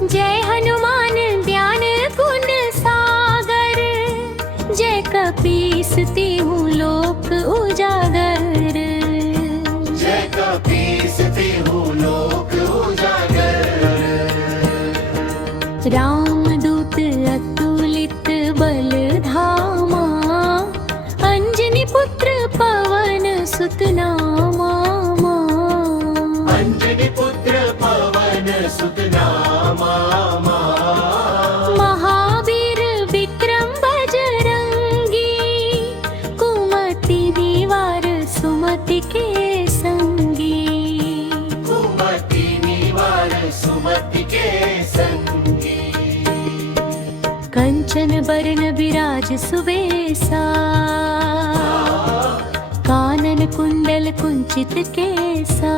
जय हनुमान ज्ञान गुण सागर, जय कपीस तिहु लोक उजागर। जय कपीस तिहु लोक उजागर। रामदूत अतुलित बल धामा, अंजनी पुत्र पवन सुत नामा। अंजनी पुत्र पवन सुत नामा। महावीर विक्रम बजरंगी, कुमति निवार सुमति के संगी। कुमति निवार सुमति के संगी। कंचन बरन बिराज सुबेसा, कानन कुंडल कुंचित केसा।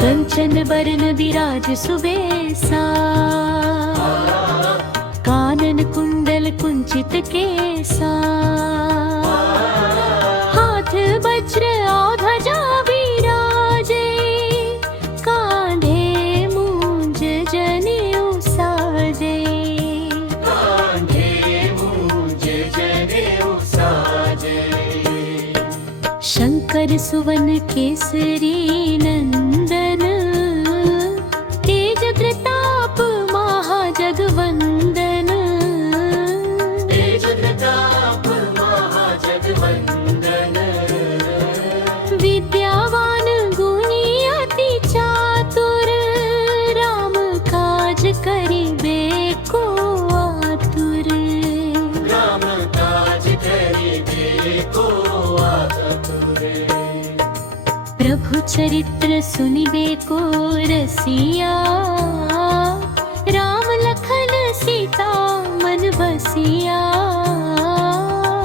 कंचन बरन बिराज सुबेसा, कानन कुंडल कुंचित केसा। हाथ वज्र और ध्वजा विराजे, कांधे मूंज जनेऊ साजे। कांधे मूंज जनेऊ साजे। शंकर सुवन केसरी नंदन, तेज प्रताप महाजगवंदन। तेज प्रताप महाजगवंदन। विद्यावान गुणी अति चातुर, राम काज करिबे को आतुर। राम काज करिबे को आतुर। प्रभु चरित्र सुनिबे को रसिया, राम लखन सीता मन बसिया।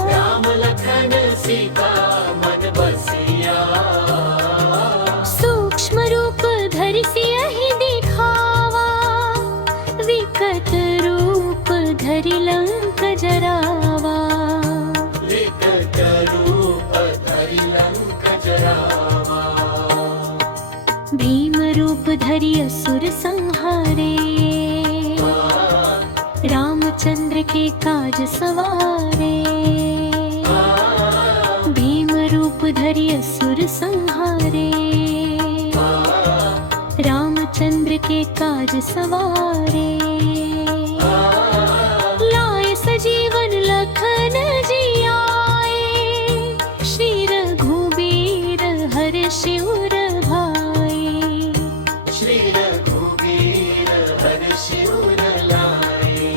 राम लखन सीता मन बसिया। सूक्ष्म रूप धरि सियहि दिखावा, विकट रूप धरि लंक जरावा। विकट रूप धरि लंक जरावा। भीम रूप धरि असुर संहारे, रामचंद्र के काज सवारे। भीम रूप धरि असुर संहारे, रामचंद्र के काज सवारे। लाए सजीवन लखन जियाए, श्री रघुबीर हर्षि उर भाए। श्री रघुबीर हर्षि उर लाए।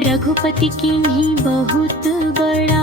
रघुपति कीन्ही बहुत बड़ा,